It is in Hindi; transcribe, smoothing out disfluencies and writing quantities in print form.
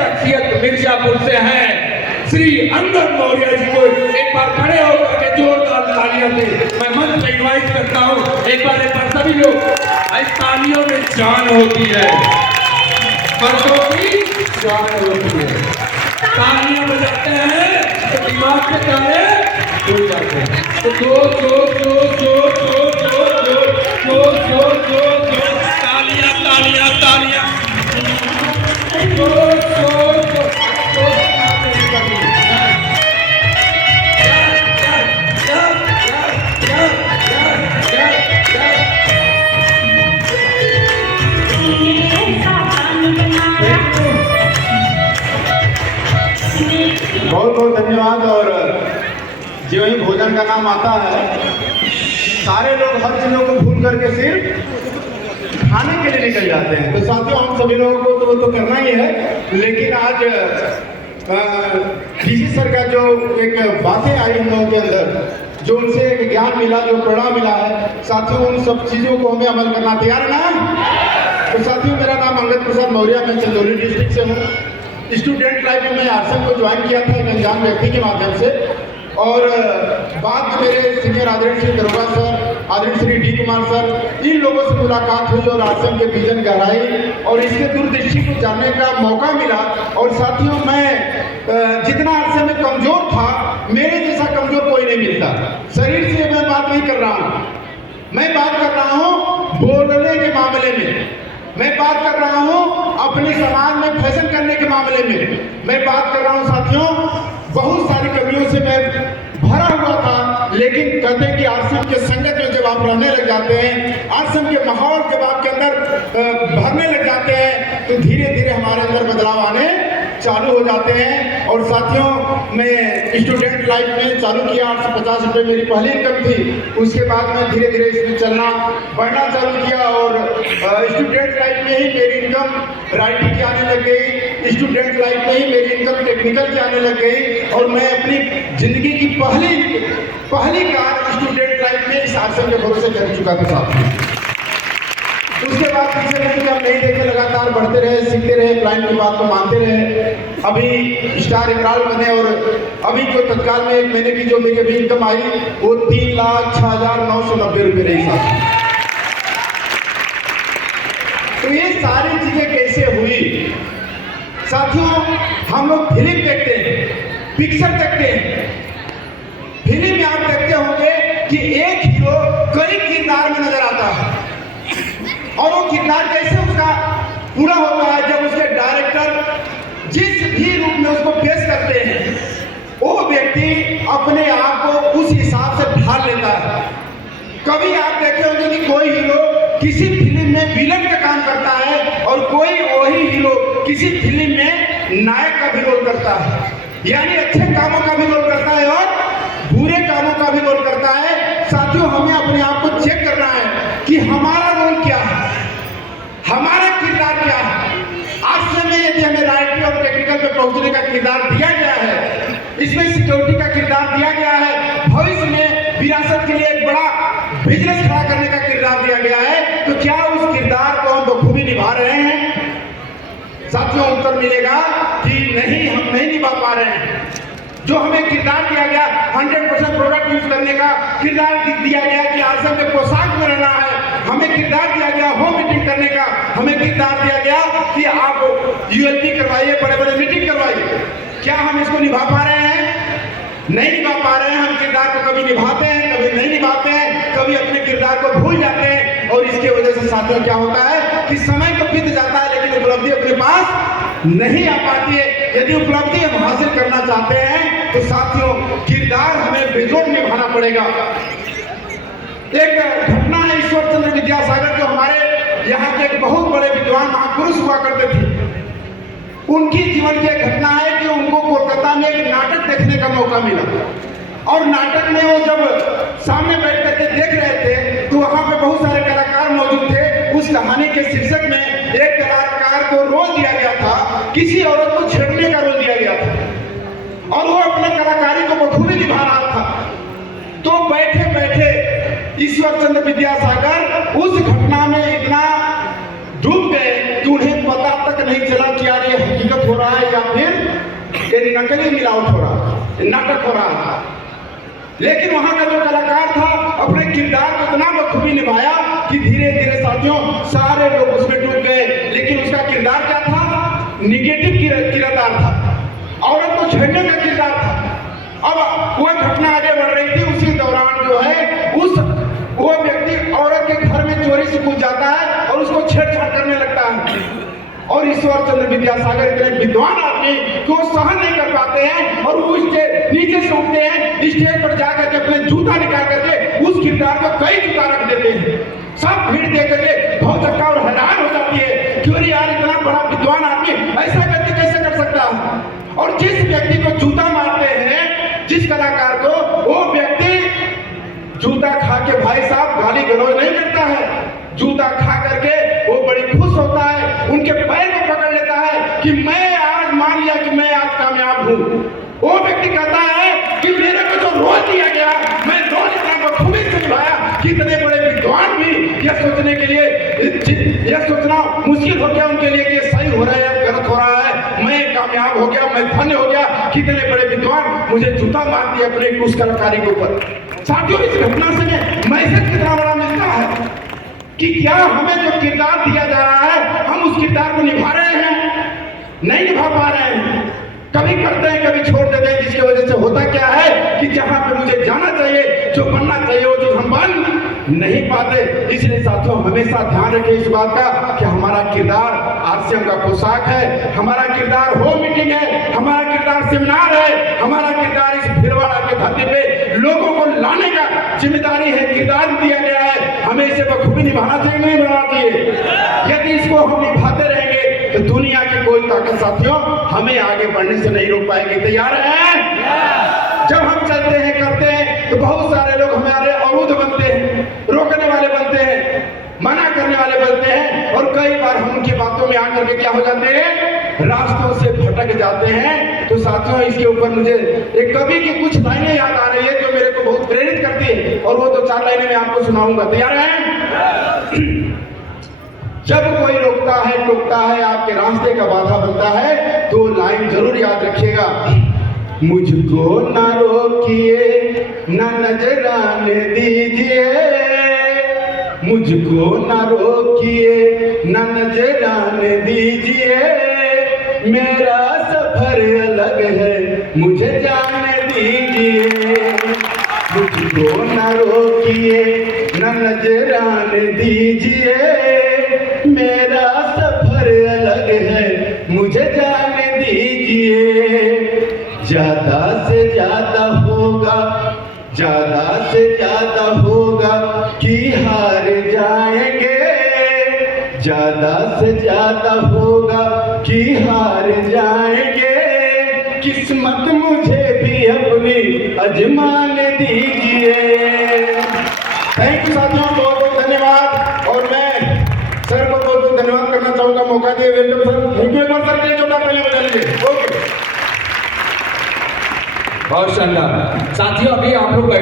शख्सियत मिर्जापुर से है, श्री अंगद मौर्य जी को एक बार खड़े होकर के जोरदार तालियों से मैं मंच पे इनवाइट करता हूँ। एक बार सभी लोग, तालियों में जान होती है, मर्दों की जान होती है। तालियां बजाते हैं तो दिमाग के ताले खुल जाते हैं। तो तालियां तालियां तालियां बहुत बहुत धन्यवाद। और जो ही भोजन का नाम आता है, सारे लोग हर चीज़ों को भूल करके सिर्फ खाने के लिए निकल जाते हैं। तो साथियों, हम सभी लोगों को तो करना ही है, लेकिन आज डीसी सर का जो एक बातें आई हम लोगों के अंदर, जो उनसे एक ज्ञान मिला, जो प्रेरणा मिला है, साथियों उन सब चीज़ों को हमें अमल करना तैयार है ना। तो साथियों, मेरा नाम अंगद प्रसाद मौर्य, मैं चंदौली डिस्ट्रिक्ट से हूँ। स्टूडेंट लाइफ में मैं आरएसएम को ज्वाइन किया था एक अनजान व्यक्ति के माध्यम से, और बाद में मेरे सीनियर आदरणीय श्री दरोगा सर, आदरणीय श्री डी कुमार सर, इन लोगों से मुलाकात हुई और आरएसएम के विजन गहराई और इसके दूरदृष्टि को जानने का मौका मिला। और साथियों, मैं जितना आरएसएम में कमजोर था, मेरे जैसा कमजोर कोई नहीं मिलता। शरीर से मैं बात नहीं कर रहा हूँ, मैं बात कर रहा हूँ बोलने के मामले में, मैं बात कर रहा हूँ अपने समाज में फैशन करने के मामले में, मैं बात कर रहा हूँ साथियों, बहुत सारी कमियों से मैं भरा हुआ था। लेकिन कहते हैं कि आरएसएम के संगत में जब आप रहने लग जाते हैं, आरएसएम के माहौल जब आपके अंदर भरने लग जाते हैं, तो धीरे धीरे हमारे अंदर बदलाव आने चालू हो जाते हैं। और साथियों, मैं स्टूडेंट लाइफ में चालू किया, 850 रुपये मेरी पहली इनकम थी। उसके बाद मैं धीरे धीरे इसमें चलना बढ़ना चालू किया और स्टूडेंट लाइफ में ही मेरी इनकम राइटिंग की आने लग गई, स्टूडेंट लाइफ में ही मेरी इनकम टेक्निकल की आने लग गई। और मैं अपनी जिंदगी की पहली कार स्टूडेंट लाइफ में इस आरएसएम के भरोसे कर चुका था साथियों। उसके बाद पीछे हम नहीं देखे, लगातार बढ़ते रहे, सीखते रहे, क्लाइंट की बात को मानते रहे, अभी स्टार इमरान बने। और अभी जो तत्काल में एक महीने की जो मेरी अभी इनकम आई, वो 3,06,990 रुपये रही साथ। तो ये सारी चीजें कैसे हुई साथियों? हम लोग फिल्म देखते हैं, पिक्चर देखते हैं, फिल्म में आप देखते होंगे कि एक हीरो कई किरदार में नजर आता है, और वो किरदार कैसे उसका पूरा होता है जब उसके डायरेक्टर जिस भी रूप में उसको पेश करते हैं, वो व्यक्ति अपने आप को उस हिसाब से ढाल लेता है। कभी आप देखे होंगे कि कोई हीरो किसी फिल्म में विलन का काम करता है और कोई वही हीरो किसी फिल्म में नायक का भी रोल करता है, यानी अच्छे कामों का भी रोल करता है और बुरे कामों का भी रोल करता है। साथियों, हमें अपने आप को चेक करना है कि हमारा रोल क्या है, हमारा किरदार क्या है। आज से में यदि हमें राइटिंग और टेक्निकल पे पहुंचने का किरदार दिया गया है, इसमें सिक्योरिटी का किरदार दिया गया है, भविष्य में विरासत के लिए एक बड़ा बिजनेस खड़ा करने का किरदार दिया गया है, तो क्या उस किरदार को हम बखूबी निभा रहे हैं? साथियों, उत्तर मिलेगा कि नहीं, हम नहीं निभा पा रहे हैं। जो हमें किरदार दिया गया 100% प्रोडक्ट यूज करने का किरदार दिया गया कि आरएसएम के पोशाक में रहना है, हमें किरदार दिया गया होम मीटिंग करने का, हमें किरदार दिया गया कि आप यूएलपी करवाइए, बड़े बड़े मीटिंग करवाइए। क्या हम इसको निभा पा रहे हैं? नहीं निभा पा रहे हैं। हम किरदार को कभी निभाते हैं, कभी नहीं निभाते हैं, कभी अपने किरदार को भूल जाते हैं। और इसके वजह से साथियों क्या होता है कि समय तो बीत जाता है, लेकिन उपलब्धि अपने पास नहीं आ पाती है। यदि उपलब्धि हम हासिल करना चाहते हैं तो साथियों, किरदार हमें बेजोड़ निभाना पड़ेगा। एक घटना है, ईश्वर चंद्र विद्यासागर जो हमारे यहाँ के एक बहुत बड़े विद्वान महापुरुष हुआ करते थे, उनकी जीवन की घटना है कि उनको कोलकाता में एक नाटक देखने का मौका मिला। और नाटक में वो जब सामने बैठ करके देख रहे थे तो वहाँ पे बहुत सारे कलाकार मौजूद थे। उस कहानी के शीर्षक में एक कलाकार को रोल दिया गया था, किसी औरत को छेड़ने का रोल दिया गया था, और वो अपने कलाकारी को बखूबी निभा रहा था। तो बैठे बैठे ईश्वर चंद्र विद्यासागर उस घटना में इतना डूब गए कि उन्हें पता तक नहीं चला कि यार ये हकीकत हो रहा है या फिर ये नकली मिलावट हो रहा है, नाटक हो रहा है। लेकिन वहां का जो कलाकार था अपने किरदार को इतना बखूबी निभाया कि धीरे धीरे साथियों सारे लोग उसमें डूब गए। लेकिन उसका किरदार क्या था? निगेटिव किरदार था, औरत को छेड़ने का किरदार था। अब वह घटना आगे बढ़ रही थी, उसी दौरान जो है वो व्यक्ति औरत के घर में चोरी से घुस जाता है और उसको छेड़छाड़ करने लगता है। और ईश्वर चंद्र विद्यासागर इतने विद्वान आदमी को सहन नहीं कर पाते हैं और वो नीचे से उठते हैं, स्टेज पर जाकर के अपने जूता निकाल करके उस किरदार को कई जूता रख देते हैं। सब भीड़ देख करके बहुत धक्का और हैरान हो जाती है, क्यों यार इतना बड़ा विद्वान आदमी ऐसा करके कैसे कर सकता है। और जिस व्यक्ति को जूता मारते हैं, जिस कलाकार को, वो व्यक्ति जूता खा के भाई साहब गाली गलौज नहीं करता है, जूता खा करके वो बड़ी खुश होता है, उनके पैर को पकड़ लेता है कि मैं आज मान लिया कि मैं आज कामयाब हूं। वो व्यक्ति कहता है कि मेरे को जो रोल दिया गया मैं रोल इतना बखूबी से निभाया कि इतने बड़े विद्वान भी यह सोचने के लिए, यह सोचना मुश्किल हो गया उनके लिए कि सही हो रहा है या गलत हो रहा है। मैं कामयाब हो गया, मैं धन्य हो गया, कितने बड़े विद्वान मुझे जूता मार दिया अपने उस कलाकारी के ऊपर। साथियों, इस घटना से मैसेज कितना बड़ा मिलता है कि क्या हमें जो किरदार दिया जा रहा है हम उस किरदार को निभा रहे हैं? नहीं निभा पा रहे हैं, कभी करते हैं कभी छोड़ देते हैं, जिसकी वजह से होता क्या है कि जहां पे मुझे जाना चाहिए, जो बनना चाहिए, वो जो हम बन नहीं पाते। इसलिए साथियों हमेशा ध्यान रखें इस बात का कि हमारा किरदार आरसीएम का पोशाक है, हमारा किरदार होम मीटिंग है, हमारा किरदार सेमिनार है, हमारा किरदार इस भीलवाड़ा के धरती पे लोगों को लाने का जिम्मेदारी है, किरदार दिया गया है, हमें इसे बखूबी निभाना चाहिए, नहीं निभाना चाहिए। यदि इसको हम निभाते रहेंगे तो दुनिया की कोई ताकत साथियों हमें आगे बढ़ने से नहीं रोक पाएगी। तैयार हैं? जब हम चलते हैं करते हैं तो बहुत सारे लोग हमारे अवरुद्ध बनते हैं, रोकने वाले बनते हैं, मना करने वाले बनते हैं, और कई बार हम उनकी बातों में आकर के क्या हो जाते हैं, रास्तों से भटक जाते हैं। तो साथियों इसके ऊपर मुझे एक कवि की कुछ लाइनें याद आ रही है जो मेरे को बहुत प्रेरित करती है, और वो 2-4 लाइनें मैं आपको सुनाऊंगा। तैयार हैं? जब कोई रोकता है टोकता है आपके रास्ते का बाधा बनता है, 2 लाइन जरूर याद रखिएगा। मुझको न रोकिए न नजराने दीजिए, मुझको न रोकिए न नजराने दीजिए, मेरा सफर अलग है मुझे जाने दीजिए। मुझको न रोकिए न नजराने दीजिए, मेरा सफर अलग है मुझे जाने दीजिए। ज्यादा से ज्यादा होगा, ज्यादा से ज्यादा होगा कि हार जाएंगे, ज्यादा से ज्यादा होगा कि हार जाएंगे, किस्मत मुझे भी अपनी आजमाने दीजिए। थैंक यू साथियों, बहुत बहुत धन्यवाद। और मैं सर को बहुत बहुत धन्यवाद करना चाहूंगा, मौका दिए। वेलकम सर, थैंक यू एक बार सर के लिए जोरदार ताली बजा लीजिए। ओके, बहुत शानदार। साथियों अभी आप लोग